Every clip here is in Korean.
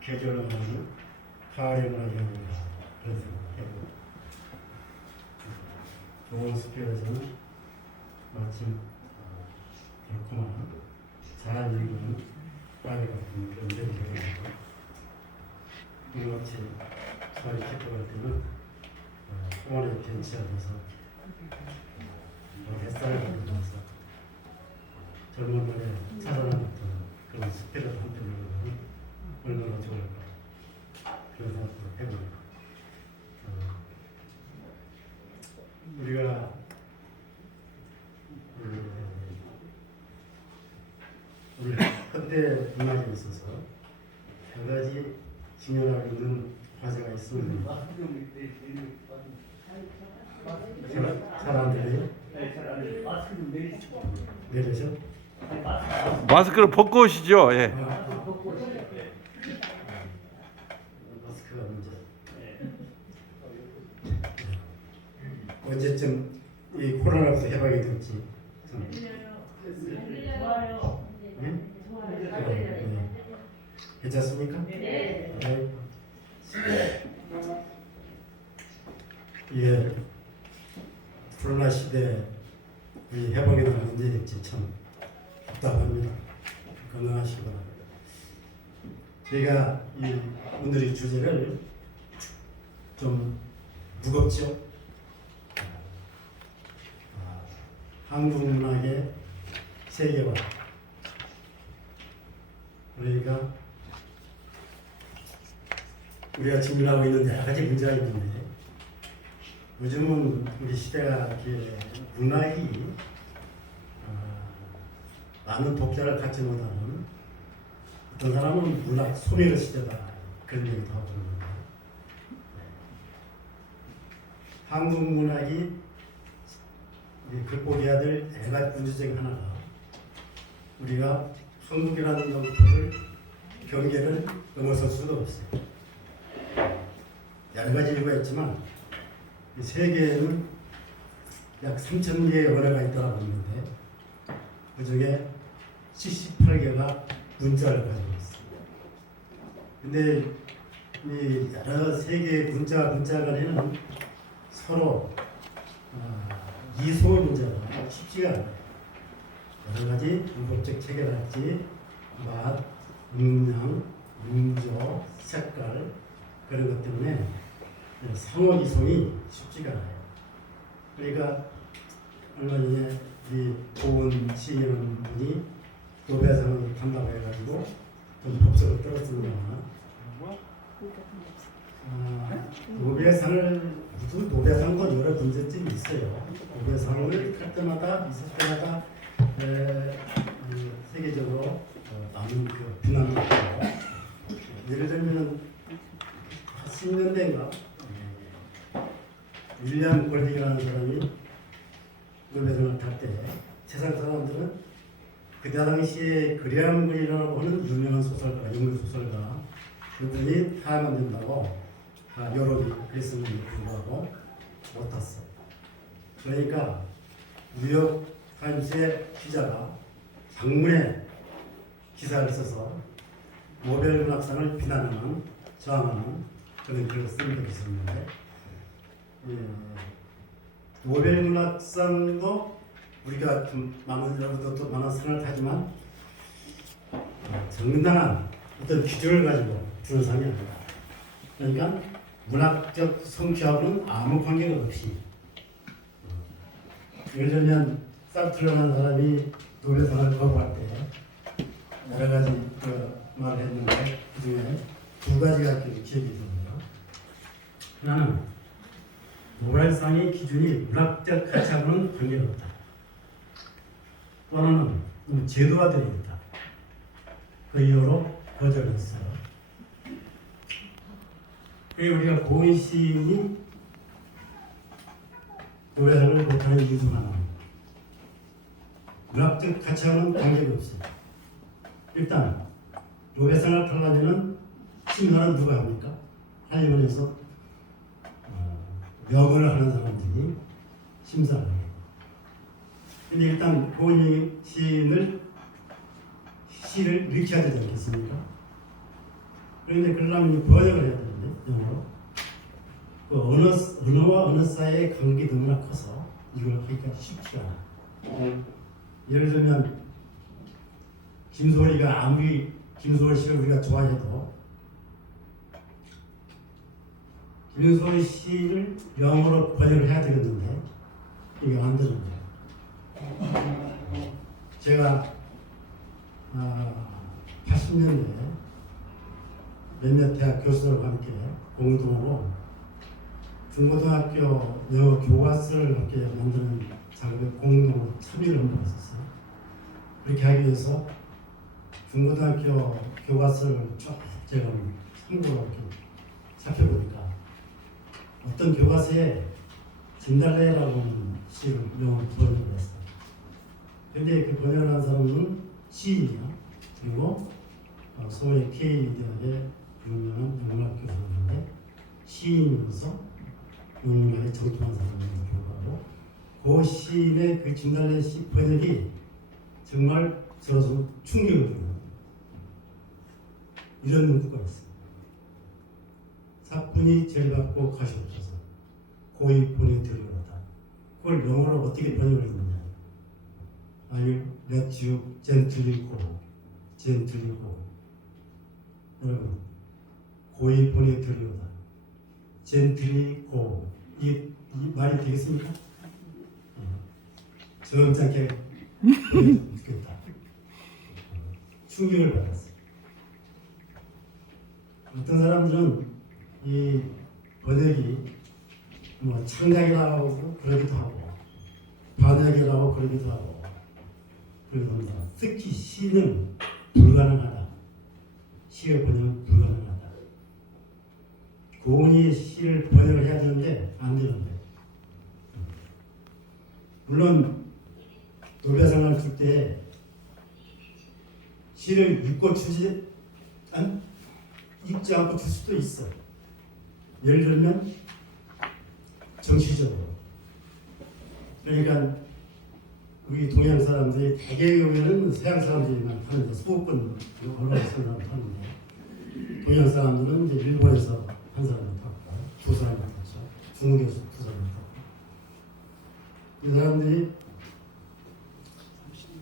계절을 하는 가을의 문학이라는 그런 생각해요. 좋은 숲에서는 마침 달콤한 잘 익은 과일 같은 그런 냄새가 나고 마치 가을이 깊어갈 때는 공원에 벤치하면서 햇살을 받으면서 젊은 날에 찾아나갔던 그런 숲에를 한편 보면 얼마나 좋을까 그런 생각도 해봅니다. 우리가 우리 현대 문학에 있어서 한 가지 중요하고 있는 과제가 있습니다. 잘 안 들려요? 내리죠? 마스크를 벗고 오시죠. 예. 마스크가 문제. 언제쯤 이 코로나부터 해방이 될지. 네? 괜찮습니까? 네. 예. 코로나 시대 이 해방이 언제 될지 참 답답합니다. 건강하시기 바랍니다. 제가 오늘의 주제를 좀 무겁죠? 한국 문학의 세계화. 그러니까 우리가 직면하고 있는 여러 가지 문제가 있는데 요즘은 우리 시대가 이렇게 문학이 많은 독자를 갖지 못하는 어떤 사람은 문학 소멸의 시대다 그런 얘기도 하고 그러는데 한국 문학이 극복해야 될 대가 문제 중 하나가 우리가 한국이라는 영토를 경계를 넘어설 수도 없어요. 여러 가지 이유가 있지만 세계에는 약 3,000개의 언어가 있다고 보는데 그 중에 78개가 문자를 가지고 있습니다. 근데 이 여러 세계의 문자 간에는 서로 이소의 문제가 쉽지가 않아요. 여러 가지 문법적 체계랄지 맛, 음량, 음조, 색깔 그런 것 때문에 상호 이송이 쉽지가 않아요. 그러니까 얼마 전에 우리 고은 시인이라는 분이 노벨상을 탄다고 해가지고 좀 법석을 떨었습니다만 노벨상도 여러 문제점이 있어요. 노벨상을 탈 때마다 있을 때마다 세계적으로 많은 그 비난도 있고 예를 들면 10년대인가 윌리엄 골딩이라는 사람이 노벨상을 탈 때 세상 사람들은 그 당시에 그레암글이라고 하는 유명한 소설가, 영국 소설가 그분이 타야만 된다고 여론이 그랬음에도 불구하고 못 탔어. 그러니까 뉴욕 타임스의 기자가 장문의 기사를 써서 노벨 문학상을 비난하는 저항하는 그런 글을 쓴 적이 있었는데 노벨 문학상도 우리가 좀 많은 상을 타지만 정당한 어떤 기준을 가지고 주는 상이 아니다. 그러니까 문학적 성취하고는 아무 관계가 없이 예를 들면 사르트르라는 사람이 노벨상을 거부할 때 여러 가지 말을 했는데 그 중에 두 가지가 기억이 듭니다. 하나는 노벨상의 기준이 문학적 가치하고는 관계가 없다. 또 하나는 제도화되어 있다. 그 이유로 거절했어요. 우리가 고은 시인이 노벨상을 못하는 이유 중 하나입니다. 문학적 가치와는 관계가 없어요. 일단 노벨상을 타려면 심사는 누가 합니까? 할리우드에서 명언을 하는 사람들이 심사를 해요. 근데 일단 고은 시인을 시를 읽혀야 되지 않겠습니까? 그런데 그러려면 번역을 해야 되는데 영어로. 그 언어와 언어 사이의 관계 너무나 커서 이걸 하기가 쉽지 않아. 예를 들면 김소리가 아무리 김소리 씨를 우리가 좋아해도 김소리 씨를 영어로 번역을 해야 되겠는데 이게 안 되는 거예요. 제가 80년대 몇몇 대학 교수들과 함께 공동으로 중고등학교 영어 교과서를 함께 만드는 작업에 공동으로 참여를 한번 했었어요. 그렇게 하기 위해서 중고등학교 교과서를 쭉 제가 참고로 이렇게 살펴보니까 어떤 교과서에 진달래라고 하는 시를 영어로 번역을 했어요. 근데 그 번역을 한 사람은 시인이야. 그리고 서울의 K대학의 유명한 영문학 교수인데 시인이면서 영문학에 정통한 사람임에도 불구하고 그 시인의 그 진달래 시 번역이 정말 저로서 충격을 주는 이런 문구가 있어요. 사뿐히 죄받고 가시옵소서 고이 보내드리려다. 그걸 영어로 어떻게 번역을 했느냐. I let you gently go. 여러분 고이 보내드리려다. gently go. 이 말이 되겠습니까? 점잖게 보내주면 좋겠다. 충격을 받았어요. 어떤 사람들은 이 번역이 뭐 창작이라고 그러기도 하고 반역이라고 그러기도 하고 그러기도 합니다. 특히 시는 불가능하다. 시의 번역은 불가능하다. 고은이의 시를 번역을 해야 되는데 안 되는데 물론 노벨상을 줄 때 시를 읽지 않고 줄 수도 있어. 예를 들면 정치적으로. 그러니까 우리 동양 사람들이 대개 경우에는 서양 사람들이만 하는데 소극권 언어를 쓰는 사람도 하는데 동양 사람들은 이제 일본에서 한 사람이 탔고 두 사람이 탔죠. 중국에서 두 사람이 탔고 이 사람들이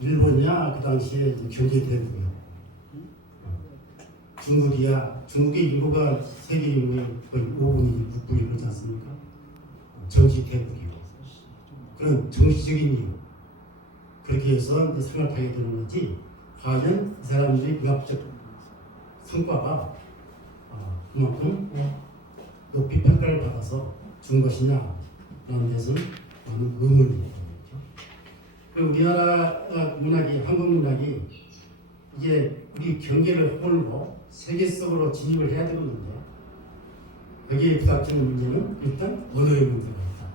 일본이야 그 당시에 경제 대국이요. 중국이야. 중국의 인구가 세계 인구의 거의 5분이 6분이 그렇지 않습니까? 정치 대국이고 그런 정치적인 이유 그렇게 해서 생각하게 되는 거지 과연 이 사람들이 문학적 성과가 그만큼 높이 평가를 받아서 준 것이냐 라는 데서는 많은 의문이 있는 거죠. 우리나라 문학이 한국 문학이 이제 우리 경계를 홀고 세계 속으로 진입을 해야 되는데 거기에 부닥치는 문제는 일단 언어의 문제가 있다.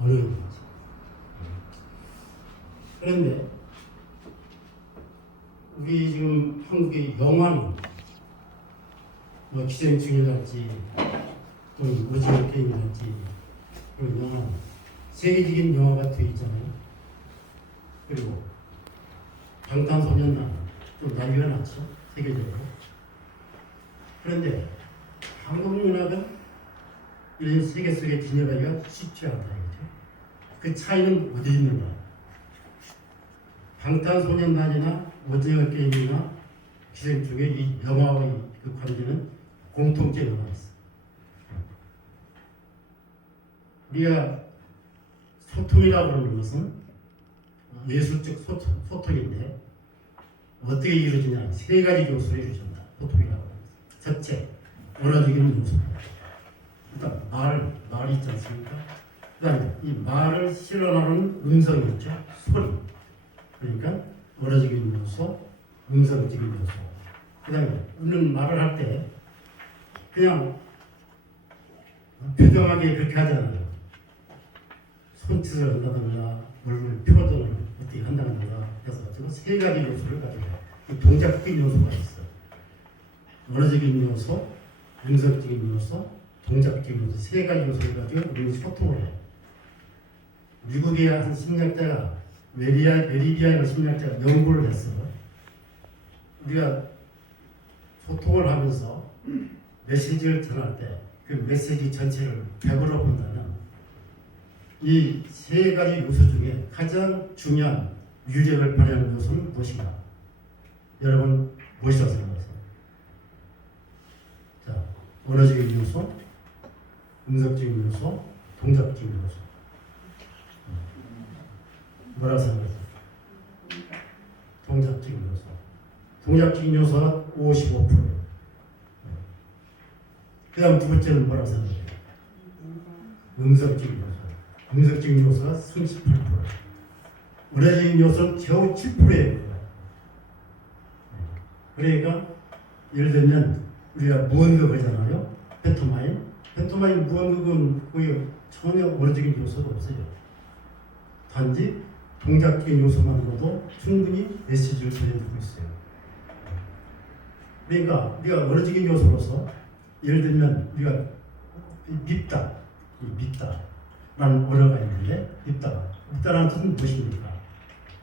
언어의 문제. 그런데 우리 지금 한국의 영화는 뭐 기생충이랄지 또 오징어 게임이랄지 그런 영화는 세계적인 영화가 되어 있잖아요. 그리고 방탄소년단 또 난리가 났죠. 세계적으로. 그런데 한국 문학은 이런 세계 속에 진입하기가 쉽지 않다 이거죠. 그 차이는 어디 있는가? 방탄소년단이나 오징어 게임이나 기생충의 이 영화의 그 관계는 공통점이 하나 있어. 우리가 소통이라고 하는 것은 예술적 소통인데 어떻게 이루어지냐 세 가지 요소를 이루어진다. 소통이라고 하는 것은 첫째, 언어적인 요소. 일단 말이 있지 않습니까? 그 다음에 이 말을 실어나가는 음성이 있죠. 소리. 그러니까 언어적인 요소, 음성적인 요소. 그 다음에 우리는 말을 할 때 그냥 표정하게 그렇게 하잖아요. 손짓을 한다든가 얼굴 표정을 어떻게 한다든가 해서 지금 세 가지 요소를 가지고 동작적인 요소가 있어요. 언어적인 요소, 음성적인 요소, 동작적인 요소 세 가지 요소를 가지고 우리는 소통을 해요. 미국의 한 심리학자가 메리디안이라는 심리학자가 연구를 했어요. 우리가 소통을 하면서 메시지를 전할 때 그 메시지 전체를 100으로 본다면 이 세 가지 요소 중에 가장 중요한 유력을 발휘하는 요소는 무엇인가? 여러분 무엇이라고 생각하세요? 자, 언어적인 요소, 음성적인 요소, 동작적인 요소. 뭐라고 생각하세요? 동작적인 요소. 동작적인 요소가 55%예요. 그 다음 두 번째는 뭐라고 생각해요? 음성적인 요소. 음성적인 요소가 38%. 언어적인 요소는 겨우 7%예요. 그러니까 예를 들면 우리가 무언가 그러잖아요. 팬토마임. 팬토마임 무언가는 거의 전혀 언어적인 요소가 없어요. 단지 동작적인 요소만으로도 충분히 메시지를 전해주고 있어요. 그러니까 우리가 언어적인 요소로서 예를 들면 우리가 밉다, 밉다라는 언어가 있는데 밉다라는 뜻은 무엇입니까?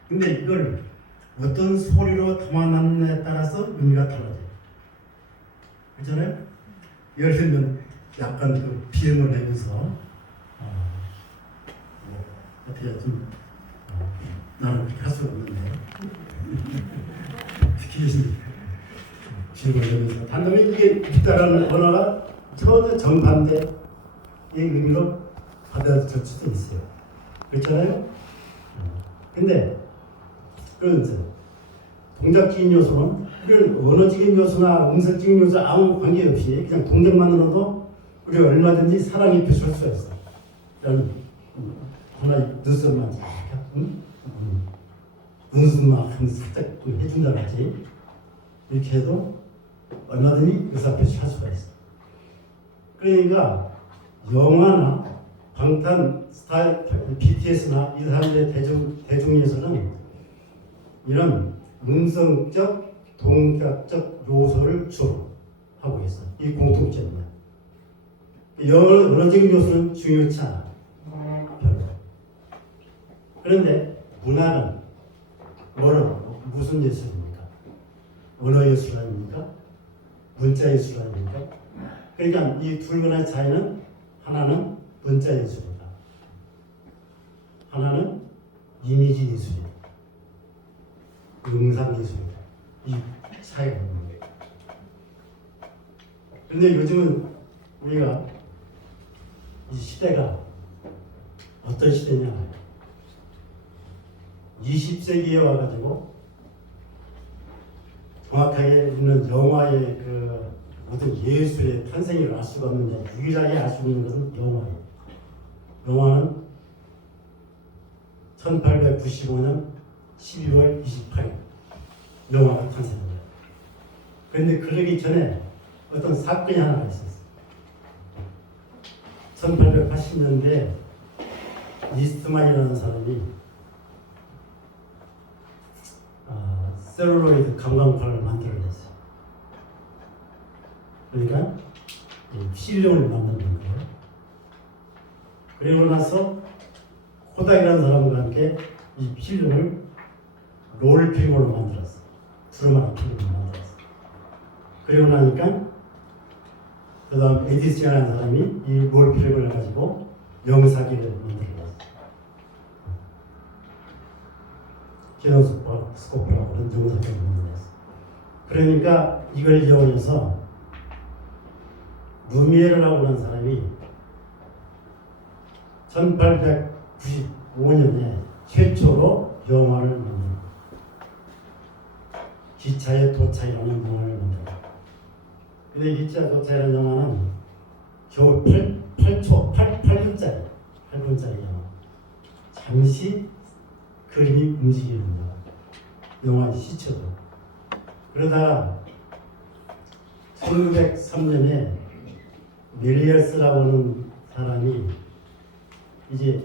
근데 이걸 어떤 소리로 담아놨느냐에 따라서 의미가 달라져요. 그렇잖아요? 예를 들면 약간 그 비음을 내면서 어떻게 좀 나는 그렇게 할 수가 없는데 특히 비음을 내면서 단독에 이게 밉다라는 언어가 전혀 정반대의 의미로 받아들일 수도 있어요. 그렇잖아요? 근데 그런 동작적인 요소는 이런 언어적인 요소나 음성적인 요소 아무 관계없이 그냥 동작만으로도 우리가 얼마든지 사랑이 표시할 수가 있어. 이런 하나의 눈썹만 눈썹만 살짝 해준다든지 이렇게 해도 얼마든지 의사 표시할 수가 있어. 그러니까 영화나 방탄 스타일 BTS나 이 사람들의 대중에서는 이런 음성적, 동작적 요소를 주로 하고 있어. 이 공통점이야. 언어적인 요소는 중요치 않아. 별로. 그런데 문화는 무슨 예술입니까? 언어 예술 아닙니까? 문자 예술 아닙니까? 그러니까 이 둘 간의 차이는 하나는 문자 예술이다. 하나는 이미지 예술이다. 영상 예술이다. 이 차이가 있는 거예요. 그런데 요즘은 우리가 이 시대가 어떤 시대냐? 20세기에 와가지고 정확하게 우리는 영화의 그 모든 예술의 탄생을 알 수가 없는데 유일하게 알 수 있는 것은 영화예요. 영화는 1895년 12월 28일 영화가 탄생한 거예요. 그런데 그러기 전에 어떤 사건이 하나가 있었어요. 1880년대 이스트만이라는 사람이 셀룰로이드 감광판을 만들어냈어요. 그러니까 필름을 만드는 거예요. 그리고 나서 코닥이라는 사람과 함께 이 필름을 롤필름으로 만들었어요. 두루마리 필름을 만들었어요. 그리고 나니까 그 다음 에디슨이라는 사람이 이 롤필름을 가지고 영사기를 만들었어요. 키노스코프라고 하는 영사기를 만들었어요. 그러니까 이걸 이용해서 루미에르라고 하는 사람이 1895년에 최초로 영화를 만듭니다. 기차의 도착이라는 영화를 만듭니다. 근데 기차의 도착이라는 영화는 겨우 8분짜리 영화. 잠시 그림이 움직이는 영화. 영화의 시초도. 그러다가 1903년에 멜리어스라고 하는 사람이 이제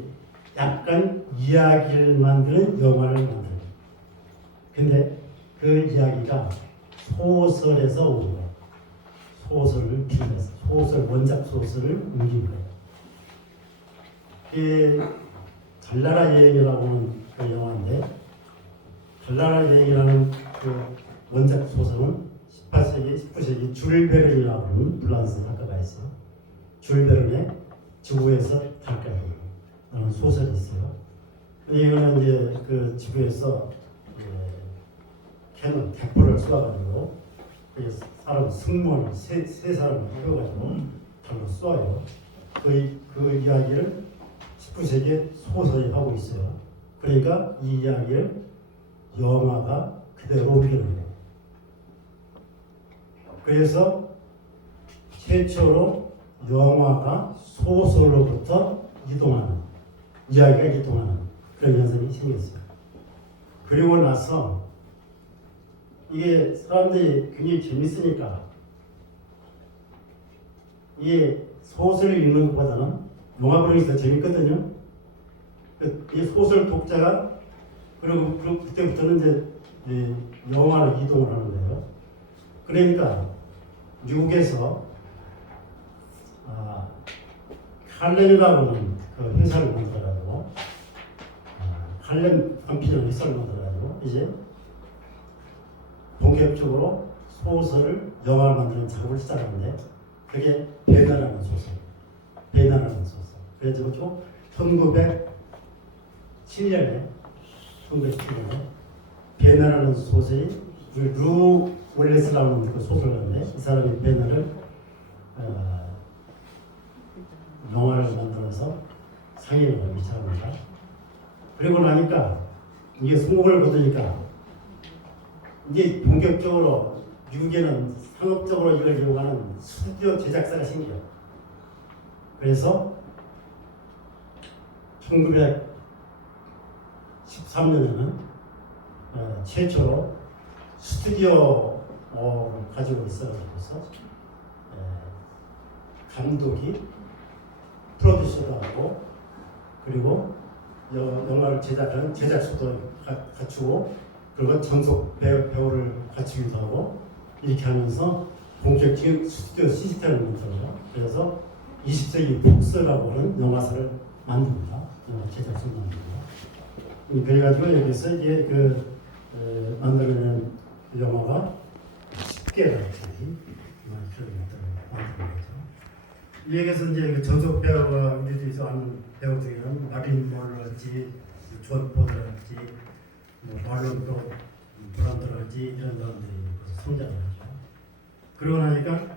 약간 이야기를 만드는 영화를 만들어요. 근데 그 이야기가 소설에서 온 거예요. 소설을 빌려서 원작 소설을 옮긴 거예요. 그 달나라 여행이라고 하는 그 영화인데 달나라 여행이라는 그 원작 소설은 18세기, 19세기 줄 베른이라고 하는 프랑스 작가가 있어요. 줄 베른의 지구에서 달까지 라는 소설이 있어요. 이거는 이제 그 지구에서 캐논 대포를 쏘아가지고 사람 승무원을 세 사람을 태워가지고 달로 쏘아요. 그 이야기를 19세기에 소설이 하고 있어요. 그러니까 이 이야기를 영화가 그대로 옮기는 거예요. 그래서 최초로 영화가 소설로부터 이동하는, 이야기가 이동하는 그런 현상이 생겼어요. 그리고 나서 이게 사람들이 굉장히 재밌으니까 이게 소설을 읽는 것보다는 영화 보는 게 더 재밌거든요. 이 소설 독자가 그리고 그때부터는 이제 영화로 이동을 하는 거예요. 그러니까 미국에서 할렘이라고 하는 그 회사를 만들어가지고 할렘 안피라는 회사를 만들어가지고 이제 본격적으로 소설을 영화를 만드는 작업을 시작하는데 그게 배나라는 소설. 그래가지고 1907년에 배나라는 소설이 루 웰레스라는 그 소설가인데 이 사람이 배나를 영화를 만들어서 상영을 하기 시작합니다. 그리고 나니까 이게 성공을 거두니까 이제 본격적으로 미국에는 상업적으로 이걸 이용하는 스튜디오 제작사가 생겨요. 그래서 1913년에는 최초로 스튜디오를 가지고 있어서 감독이 프로듀서도 하고 그리고 영화를 제작하는 제작소도 갖추고 그리고 전속 배우를 갖추기도 하고 이렇게 하면서 본격적인 스튜디오 시스템을 만들어요. 그래서 20세기 폭스라고 하는 영화사를 만듭니다. 영화 제작소를 만듭니다. 그래가지고 여기서 이제 만들어낸 영화가 10개가 있어요. 만드는 거죠. 여기서 이제 그 전속 배우가 우리들이 아는 배우 중에는 마린 몰러지, 존 포드라든지, 말론 브란드라든지 이런 사람들이 성장을 하죠. 그러고 나니까